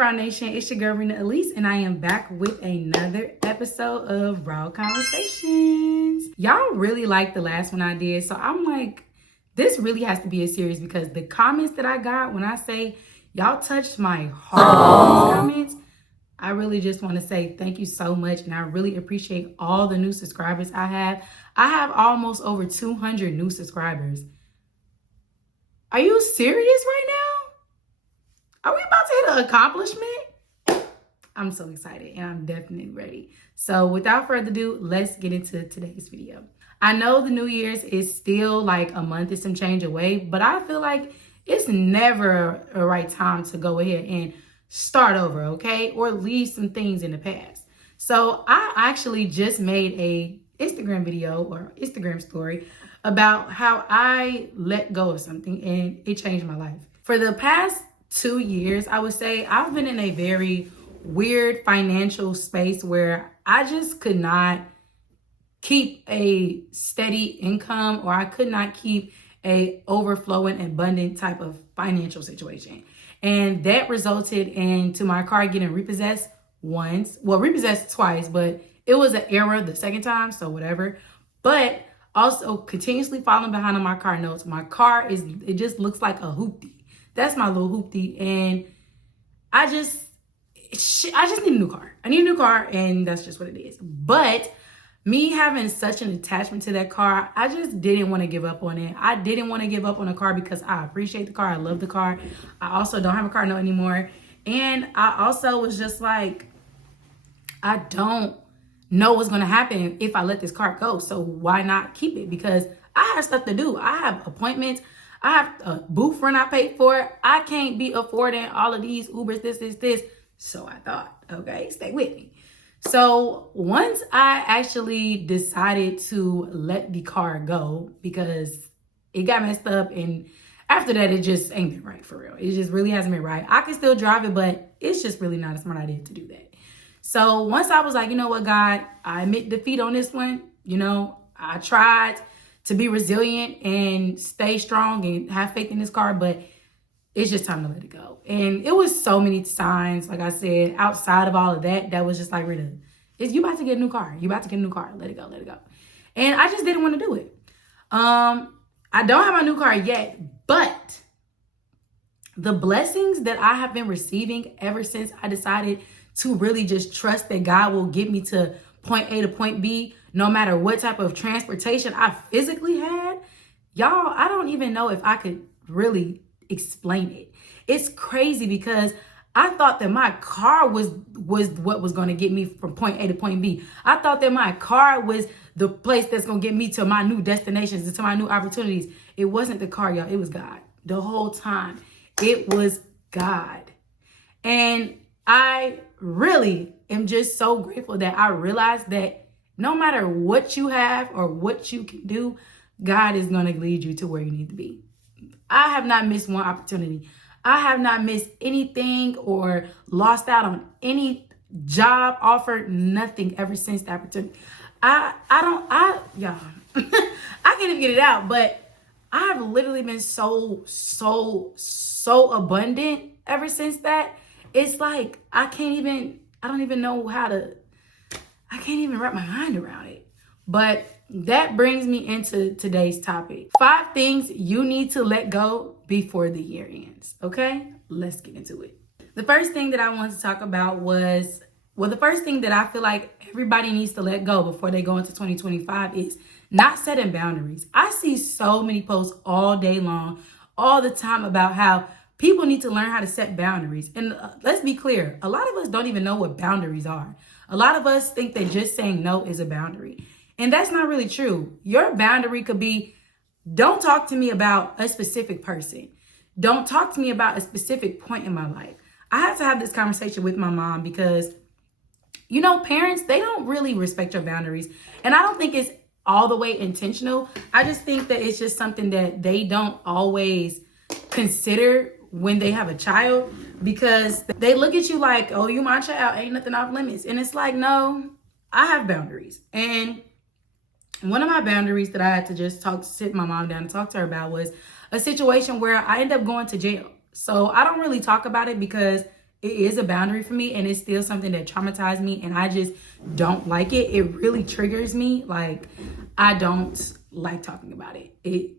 Raw Nation, it's your girl Rena Elise, and I am back with another episode of Raw Conversations. Y'all really liked the last one I did, so I'm like, this really has to be a series because the comments that I got when I say y'all touched my heart in these comments, I really just want to say thank you so much, and I really appreciate all the new subscribers I have. I have almost over 200 new subscribers. Are you serious right now? Are we about to hit an accomplishment? I'm so excited and I'm definitely ready. So without further ado, let's get into today's video. I know the New Year's is still like a month and some change away, but I feel like it's never a right time to go ahead and start over, okay? Or leave some things in the past. So I actually just made a Instagram video or Instagram story about how I let go of something and it changed my life. For the past 2 years, I would say I've been in a very weird financial space where I just could not keep a steady income, or I could not keep a overflowing, abundant type of financial situation. And that resulted into my car getting repossessed once. Well, repossessed twice, but it was an error the second time, so whatever. But also continuously falling behind on my car notes. My car it just looks like a hoopty. That's my little hoopty, and I just need a new car. I need a new car, and that's just what it is. But me having such an attachment to that car, I just didn't want to give up on it. I didn't want to give up on a car because I appreciate the car. I love the car. I also don't have a car note anymore. And I also was just like, I don't know what's going to happen if I let this car go. So why not keep it? Because I have stuff to do. I have appointments. I have a booth rent I paid for. I can't be affording all of these Ubers, this. So I thought, okay, stay with me. So once I actually decided to let the car go because it got messed up, and after that, it just ain't been right for real. It just really hasn't been right. I can still drive it, but it's just really not a smart idea to do that. So once I was like, you know what, God, I admit defeat on this one. You know, I tried to be resilient and stay strong and have faith in this car, but it's just time to let it go. And it was so many signs, like I said, outside of all of that, that was just like, Rita, you about to get a new car. You about to get a new car. Let it go, let it go. And I just didn't want to do it. I don't have my new car yet, but the blessings that I have been receiving ever since I decided to really just trust that God will get me to point A to point B, no matter what type of transportation I physically had. Y'all, I don't even know if I could really explain it. It's crazy because I thought that my car was what was going to get me from point A to point B. I thought that my car was the place that's going to get me to my new destinations and to my new opportunities. It wasn't the car, y'all. It was God. The whole time, it was God. And I really am just so grateful that I realized that no matter what you have or what you can do, God is going to lead you to where you need to be. I have not missed one opportunity. I have not missed anything or lost out on any job offer, nothing ever since the opportunity. Y'all, I can't even get it out, but I have literally been so abundant ever since that. It's like, I can't even wrap my mind around it. But that brings me into today's topic. 5 things you need to let go before the year ends. Okay, let's get into it. The first thing that I wanted to talk about the first thing that I feel like everybody needs to let go before they go into 2025 is not setting boundaries. I see so many posts all day long, all the time about how people need to learn how to set boundaries. And let's be clear, a lot of us don't even know what boundaries are. A lot of us think that just saying no is a boundary. And that's not really true. Your boundary could be, don't talk to me about a specific person. Don't talk to me about a specific point in my life. I had to have this conversation with my mom because, you know, parents, they don't really respect your boundaries. And I don't think it's all the way intentional. I just think that it's just something that they don't always consider when they have a child, because they look at you like, oh, you my child, ain't nothing off limits. And it's like, no, I have boundaries. And one of my boundaries that I had to just sit my mom down and talk to her about was a situation where I ended up going to jail. So I don't really talk about it because it is a boundary for me, and it's still something that traumatized me, and I just don't like it. It really triggers me. Like, I don't like talking about it.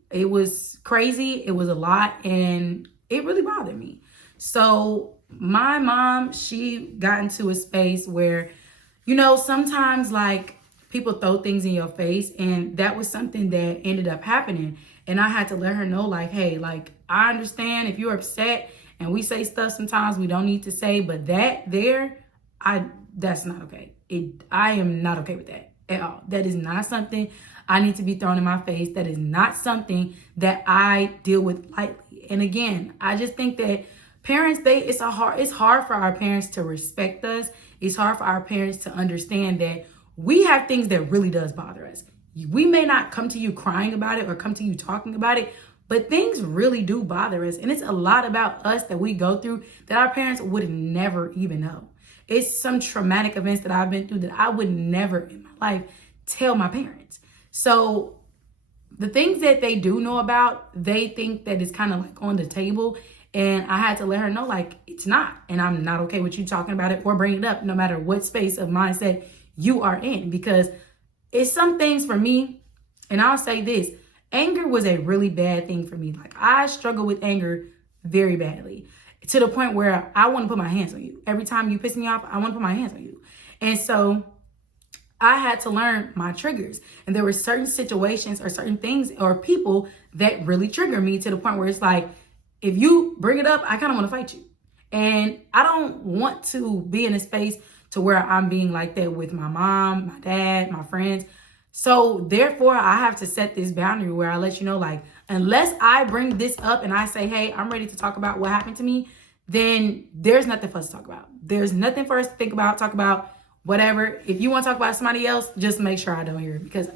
It was crazy. It was a lot, and it really bothered me. So my mom, she got into a space where, you know, sometimes like people throw things in your face, and that was something that ended up happening. And I had to let her know, like, hey, like, I understand if you're upset and we say stuff sometimes we don't need to say, but that's not okay. I am not okay with that at all. That is not something I need to be thrown in my face. That is not something that I deal with lightly. And again, I just think that parents, it's hard for our parents to respect us. It's hard for our parents to understand that we have things that really does bother us. We may not come to you crying about it or come to you talking about it, but things really do bother us. And it's a lot about us that we go through that our parents would never even know. It's some traumatic events that I've been through that I would never in my life tell my parents. So the things that they do know about, they think that it's kind of like on the table. And I had to let her know, like, it's not. And I'm not okay with you talking about it or bringing it up, no matter what space of mindset you are in. Because it's some things for me, and I'll say this, anger was a really bad thing for me. Like, I struggle with anger very badly, to the point where I want to put my hands on you. Every time you piss me off, I want to put my hands on you. And so I had to learn my triggers. And there were certain situations or certain things or people that really trigger me, to the point where it's like, if you bring it up, I kind of want to fight you. And I don't want to be in a space to where I'm being like that with my mom, my dad, my friends. So therefore, I have to set this boundary where I let you know, like, unless I bring this up and I say, hey, I'm ready to talk about what happened to me, then there's nothing for us to talk about. There's nothing for us to think about, talk about, whatever. If you want to talk about somebody else, just make sure I don't hear it, because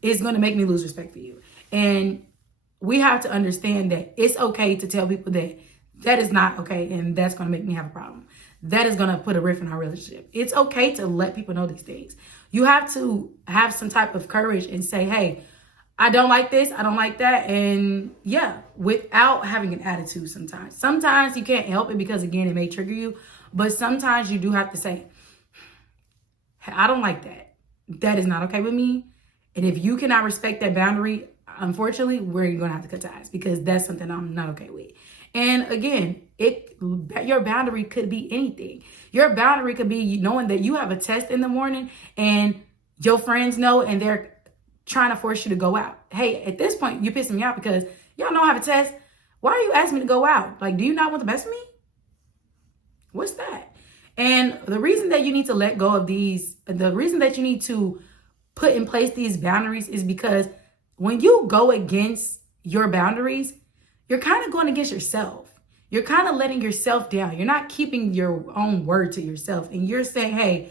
it's going to make me lose respect for you. And we have to understand that it's okay to tell people that is not okay, and that's going to make me have a problem. That is going to put a rift in our relationship. It's okay to let people know these things. You have to have some type of courage and say, hey, I don't like this, I don't like that. And yeah, without having an attitude sometimes. Sometimes you can't help it because, again, it may trigger you. But sometimes you do have to say, I don't like that. That is not okay with me. And if you cannot respect that boundary, unfortunately, we're going to have to cut ties, because that's something I'm not okay with. And again, your boundary could be anything. Your boundary could be knowing that you have a test in the morning and your friends know and they're trying to force you to go out. Hey, at this point, you're pissing me off because y'all know I have a test. Why are you asking me to go out? Like, do you not want the best of me? What's that? And the reason that you need to let go of the reason that you need to put in place these boundaries is because when you go against your boundaries, you're kind of going against yourself. You're kind of letting yourself down. You're not keeping your own word to yourself. And you're saying, hey,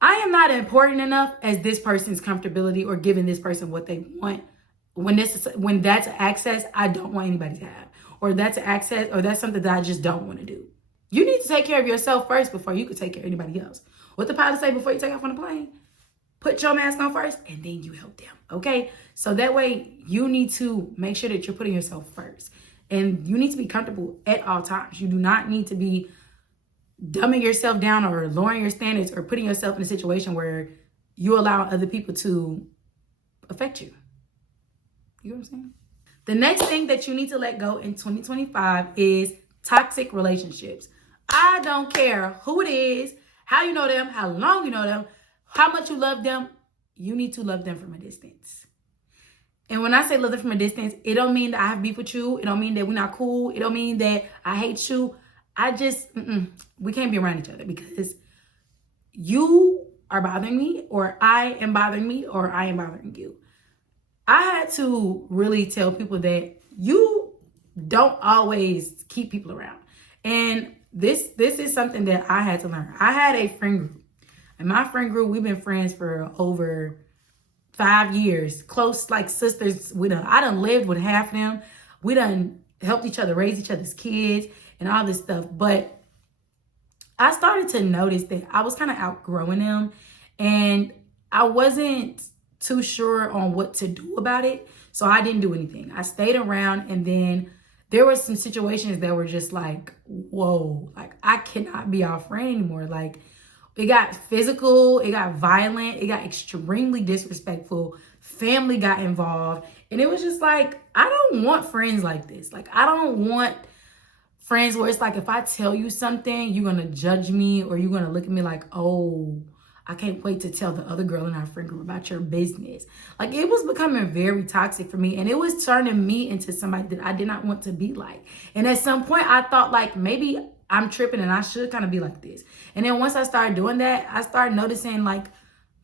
I am not important enough as this person's comfortability or giving this person what they want. When that's access I don't want anybody to have. Or that's access, or that's something that I just don't want to do. You need to take care of yourself first before you can take care of anybody else. What the pilot say before you take off on the plane? Put your mask on first and then you help them. Okay? So that way you need to make sure that you're putting yourself first. And you need to be comfortable at all times. You do not need to be dumbing yourself down or lowering your standards or putting yourself in a situation where you allow other people to affect you. You know what I'm saying? The next thing that you need to let go in 2025 is toxic relationships. I don't care who it is, how you know them, how long you know them, how much you love them. You need to love them from a distance. And when I say love them from a distance, it don't mean that I have beef with you. It don't mean that we're not cool. It don't mean that I hate you. I just, we can't be around each other because you are bothering me, or I am bothering me, or I am bothering you. I had to really tell people that you don't always keep people around. And this is something that I had to learn. I had a friend group. And my friend group, we've been friends for over 5 years, close like sisters. I done lived with half of them. We done helped each other raise each other's kids and all this stuff. But I started to notice that I was kind of outgrowing them, and I wasn't too sure on what to do about it. So I didn't do anything. I stayed around, and then there were some situations that were just like, whoa, like I cannot be our friend anymore. Like it got physical, it got violent, it got extremely disrespectful. Family got involved. And it was just like, I don't want friends like this. Like I don't want friends where it's like, if I tell you something, you're going to judge me or you're going to look at me like, oh, I can't wait to tell the other girl in our friend group about your business. Like it was becoming very toxic for me, and it was turning me into somebody that I did not want to be like. And at some point I thought like maybe I'm tripping and I should kind of be like this. And then once I started doing that, I started noticing like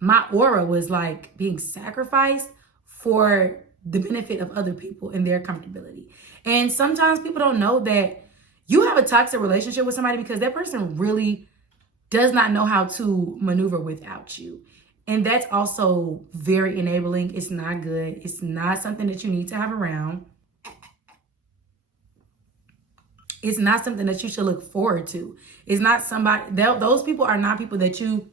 my aura was like being sacrificed for the benefit of other people and their comfortability. And sometimes people don't know that you have a toxic relationship with somebody because that person really does not know how to maneuver without you. And that's also very enabling. It's not good. It's not something that you need to have around. It's not something that you should look forward to. It's not somebody, those people are not people that you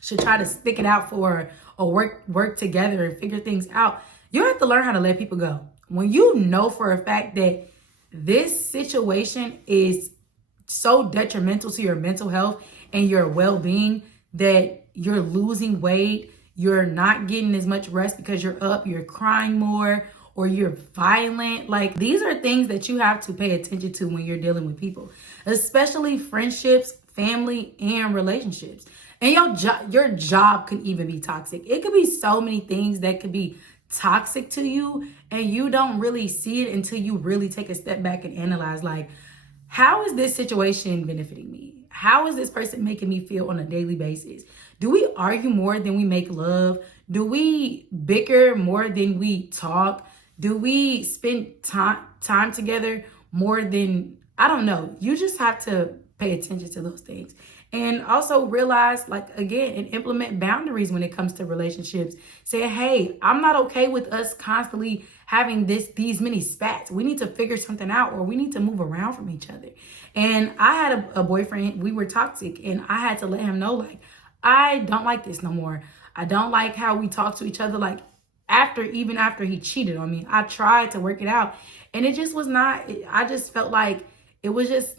should try to stick it out for or work together and figure things out. You have to learn how to let people go. When you know for a fact that this situation is so detrimental to your mental health and your well-being, that you're losing weight, you're not getting as much rest because you're up, you're crying more, or you're violent. Like these are things that you have to pay attention to when you're dealing with people, especially friendships, family, and relationships. And your job can even be toxic. It could be so many things that could be toxic to you, and you don't really see it until you really take a step back and analyze like, how is this situation benefiting me? How is this person making me feel on a daily basis? Do we argue more than we make love? Do we bicker more than we talk? Do we spend time together more than, I don't know. You just have to pay attention to those things. And also realize, like, again, and implement boundaries when it comes to relationships. Say, hey, I'm not okay with us constantly having these many spats. We need to figure something out, or we need to move around from each other. And I had a boyfriend, we were toxic, and I had to let him know, like, I don't like this no more. I don't like how we talk to each other. Like, even after he cheated on me, I tried to work it out, and it just was not, I just felt like it was just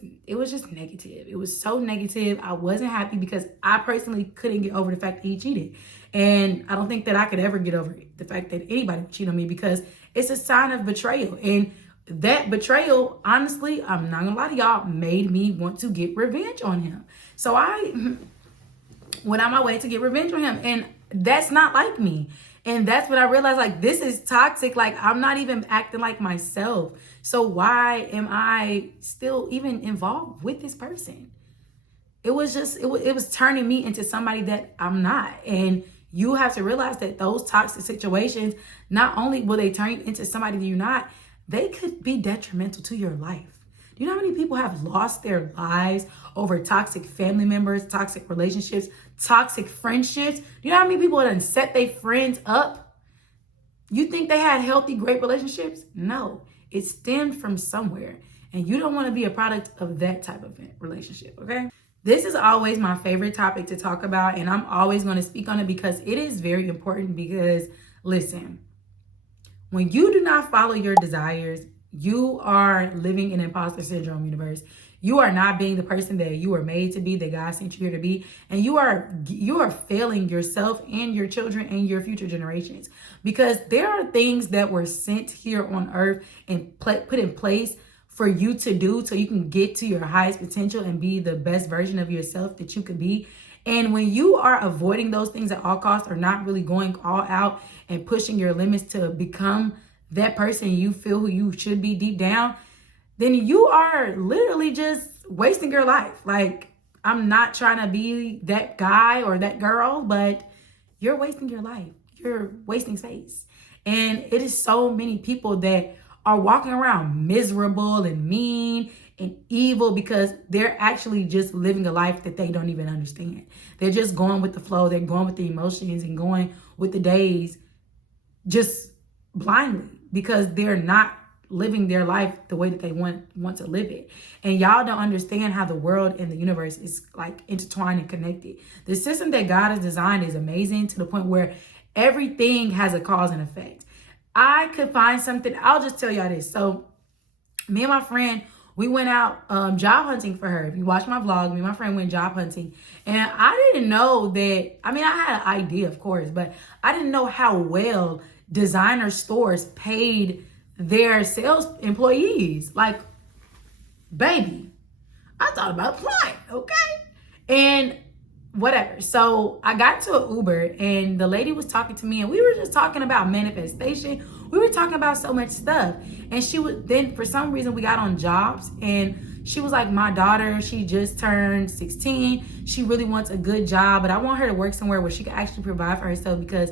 negative. It was so negative. I wasn't happy because I personally couldn't get over the fact that he cheated. And I don't think that I could ever get over the fact that anybody would cheat on me, because it's a sign of betrayal. And that betrayal, honestly, I'm not gonna lie to y'all, made me want to get revenge on him. So I went on my way to get revenge on him. And that's not like me. And that's when I realized, like, this is toxic. Like, I'm not even acting like myself. So why am I still even involved with this person? It was just, it was turning me into somebody that I'm not. And you have to realize that those toxic situations, not only will they turn you into somebody that you're not, they could be detrimental to your life. Do you know how many people have lost their lives over toxic family members, toxic relationships, toxic friendships? Do you know how many people have set their friends up? You think they had healthy, great relationships? No, it stemmed from somewhere. And you don't want to be a product of that type of relationship, okay? This is always my favorite topic to talk about, and I'm always going to speak on it because it is very important. Because, listen, when you do not follow your desires, you are living in imposter syndrome universe. You are not being the person that you were made to be, that God sent you here to be. And you are failing yourself and your children and your future generations. Because there are things that were sent here on earth and put in place for you to do so you can get to your highest potential and be the best version of yourself that you could be. And when you are avoiding those things at all costs, or not really going all out and pushing your limits to become that person you feel who you should be deep down, then you are literally just wasting your life. Like, I'm not trying to be that guy or that girl, but you're wasting your life. You're wasting space. And it is so many people that are walking around miserable and mean and evil because they're actually just living a life that they don't even understand. They're just going with the flow. They're going with the emotions and going with the days just blindly, because they're not living their life the way that they want to live it. And y'all don't understand how the world and the universe is like intertwined and connected. The system that God has designed is amazing to the point where everything has a cause and effect. I could find something, I'll just tell y'all this. So Me and my friend, we went out job hunting for her. If you watch my vlog, me and my friend went job hunting. And I didn't know that, I mean, I had an idea, of course, but I didn't know how well designer stores paid their sales employees. Like, baby, I thought about applying, okay? And whatever. So I got to an Uber and the lady was talking to me and we were just talking about manifestation. We were talking about so much stuff. And she was, then for some reason we got on jobs and she was like, my daughter, she just turned 16. She really wants a good job, but I want her to work somewhere where she can actually provide for herself because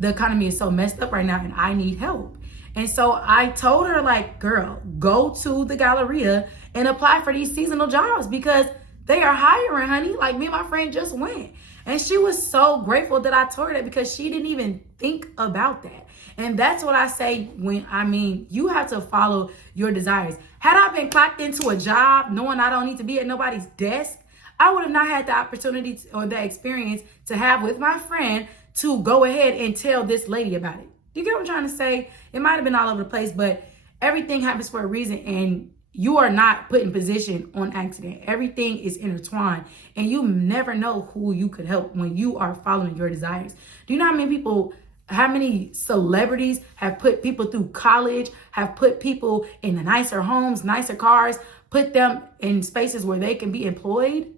the economy is so messed up right now and I need help. And so I told her, like, girl, go to the Galleria and apply for these seasonal jobs because they are hiring, honey. Like, me and my friend just went. And she was so grateful that I told her that because she didn't even think about that. And that's what I say when, I mean, you have to follow your desires. Had I been clocked into a job knowing I don't need to be at nobody's desk, I would have not had the opportunity or the experience to have with my friend to go ahead and tell this lady about it. You get what I'm trying to say? It might have been all over the place, but everything happens for a reason and you are not put in position on accident. Everything is intertwined and you never know who you could help when you are following your desires. Do you know how many celebrities have put people through college, have put people in nicer homes, nicer cars, put them in spaces where they can be employed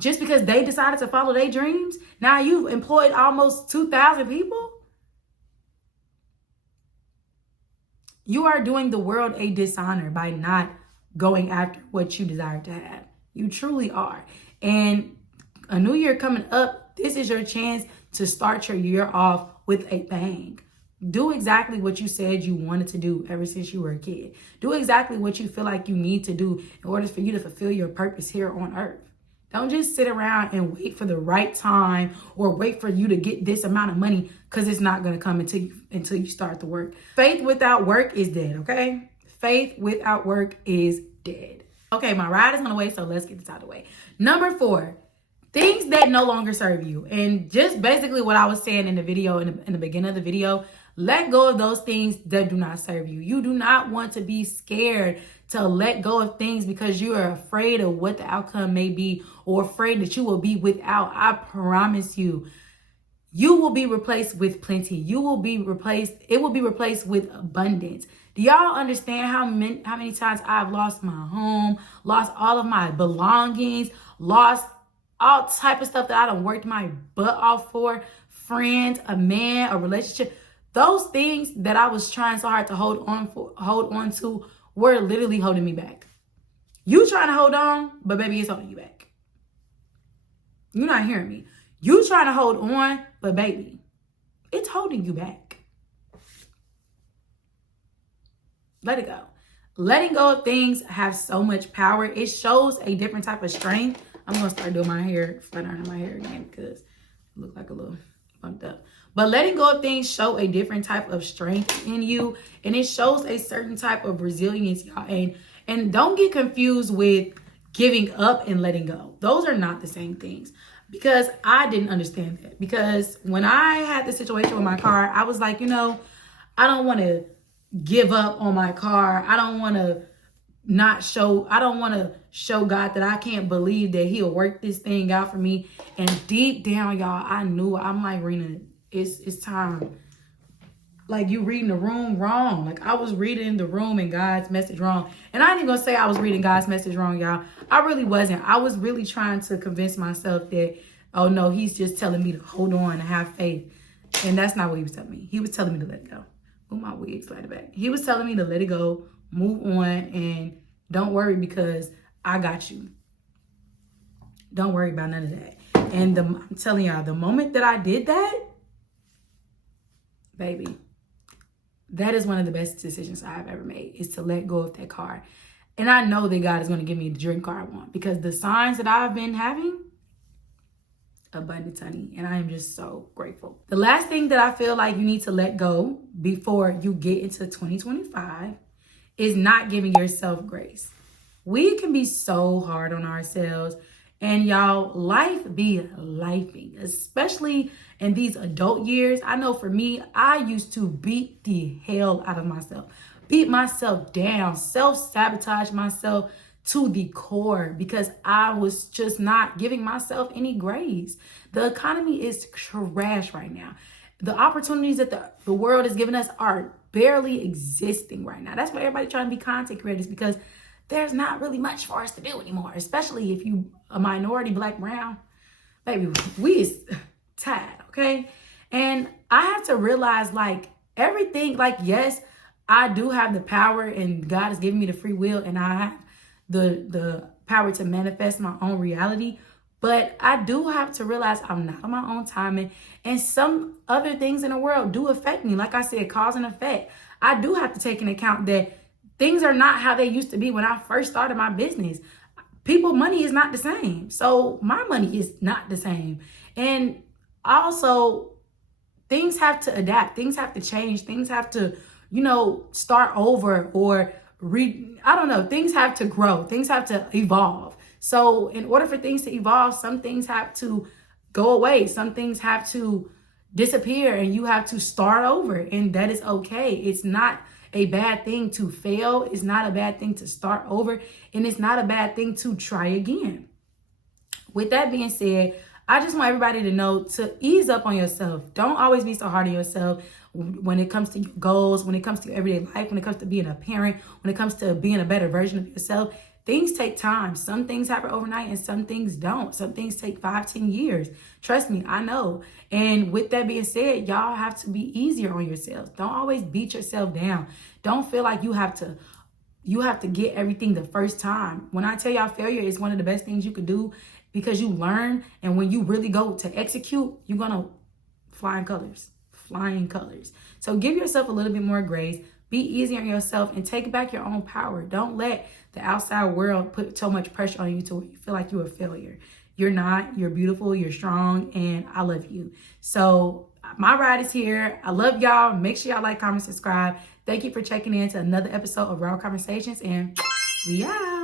just because they decided to follow their dreams? Now you've employed almost 2,000 people. You are doing the world a dishonor by not going after what you desire to have. You truly are. And a new year coming up, this is your chance to start your year off with a bang. Do exactly what you said you wanted to do ever since you were a kid. Do exactly what you feel like you need to do in order for you to fulfill your purpose here on earth. Don't just sit around and wait for the right time or wait for you to get this amount of money because it's not going to come until you start the work. Faith without work is dead, okay? Faith without work is dead. Okay, my ride is on the way, so let's get this out of the way. Number 4, things that no longer serve you. And just basically what I was saying in the video, in the beginning of the video, let go of those things that do not serve you. You do not want to be scared to let go of things because you are afraid of what the outcome may be or afraid that you will be without. I promise you, you will be replaced with plenty. It will be replaced with abundance. Do y'all understand how many times I've lost my home, lost all of my belongings, lost all type of stuff that I done worked my butt off for, friends, a man, a relationship. Those things that I was trying so hard to hold on to were literally holding me back. You trying to hold on, but baby, it's holding you back. You're not hearing me. You trying to hold on, but baby, it's holding you back. Let it go. Letting go of things have so much power. It shows a different type of strength. I'm going to start doing my hair, flat ironing my hair again because it looks like a little bumped up. But letting go of things show a different type of strength in you. And it shows a certain type of resilience, y'all. And don't get confused with giving up and letting go. Those are not the same things. Because I didn't understand that. Because when I had the situation with my car, I was like, I don't want to give up on my car. I don't want to show God that I can't believe that he'll work this thing out for me. And deep down, y'all, I knew. I'm like, Rena, it's time. Like, you reading the room wrong. Like, I was reading the room and God's message wrong. And I ain't gonna say I was reading God's message wrong, y'all. I really wasn't. I was really trying to convince myself that, oh no, he's just telling me to hold on and have faith. And that's not what he was telling me. He was telling me to let it go. Oh, my wig slided back. He was telling me to let it go, move on, and don't worry because I got you. Don't worry about none of that. And I'm telling y'all, the moment that I did that, baby, that is one of the best decisions I've ever made, is to let go of that car. And I know that God is going to give me the dream car I want because the signs that I've been having, abundance, honey. And I am just so grateful. The last thing that I feel like you need to let go before you get into 2025 is not giving yourself grace. We can be so hard on ourselves. And y'all, life be lifing, especially in these adult years. I know for me, I used to beat the hell out of myself. beat myself down, self-sabotage myself to the core because I was just not giving myself any grace. The economy is trash right now. The opportunities that the world is giving us are barely existing right now. That's why everybody trying to be content creators, because there's not really much for us to do anymore, especially if you a minority, black, brown. Baby, we is tired, okay? And I have to realize, like, everything, like, yes, I do have the power and God has given me the free will and I have the power to manifest my own reality. But I do have to realize I'm not on my own timing. And some other things in the world do affect me. Like I said, cause and effect. I do have to take into account that things are not how they used to be when I first started my business. People, money is not the same. So my money is not the same. And also, things have to adapt. Things have to change. Things have to, start over or I don't know. Things have to grow. Things have to evolve. So in order for things to evolve, some things have to go away. Some things have to disappear and you have to start over. And that is okay. It's not a bad thing to fail. It's not a bad thing to start over. And it's not a bad thing to try again. With that being said, I just want everybody to know to ease up on yourself. Don't always be so hard on yourself when it comes to your goals, when it comes to your everyday life, when it comes to being a parent, when it comes to being a better version of yourself. Things take time. Some things happen overnight and some things don't. Some things take 5-10 years. Trust me, I know. And with that being said, y'all have to be easier on yourselves. Don't always beat yourself down. Don't feel like you have to get everything the first time. When I tell y'all, failure is one of the best things you could do because you learn. And when you really go to execute, you're going to flying colors. So give yourself a little bit more grace. Be easy on yourself and take back your own power. Don't let the outside world put so much pressure on you to where you feel like you're a failure. You're not. You're beautiful. You're strong. And I love you. So my ride is here. I love y'all. Make sure y'all like, comment, subscribe. Thank you for checking in to another episode of Raw Conversations. And we out.